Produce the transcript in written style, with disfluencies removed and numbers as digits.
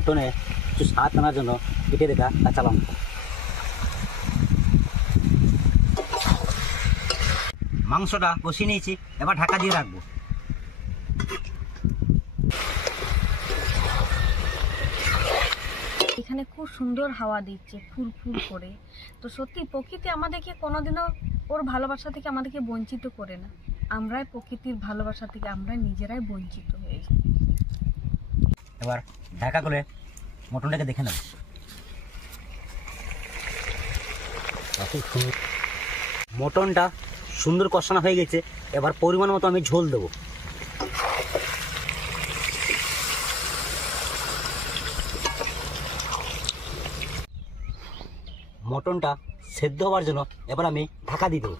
মটনে একটু স্বাদ আনার জন্য কেটে দেখা কাঁচা লঙ্কা। মাংসটা কষিয়ে নিয়েছি, এবার ঢাকা দিয়ে রাখবো। এখানে খুব সুন্দর হাওয়া দিচ্ছে ফুল ফুল করে। তো সত্যি প্রকৃতি আমাদেরকে কোনোদিনও ওর ভালোবাসা থেকে আমাদেরকে বঞ্চিত করে না। আমরাই প্রকৃতির ভালোবাসা থেকে আমরা নিজেরাই বঞ্চিত হয়ে যাই। এবার ঢাকা করে মটনটাকে দেখে নেব। মটনটা সুন্দর কষানো হয়ে গেছে, এবার পরিমাণ মতো আমি ঝোল দেবো। মটনটা সেদ্ধ হওয়ার জন্য এবার আমি ঢাকা দিয়ে দেবো।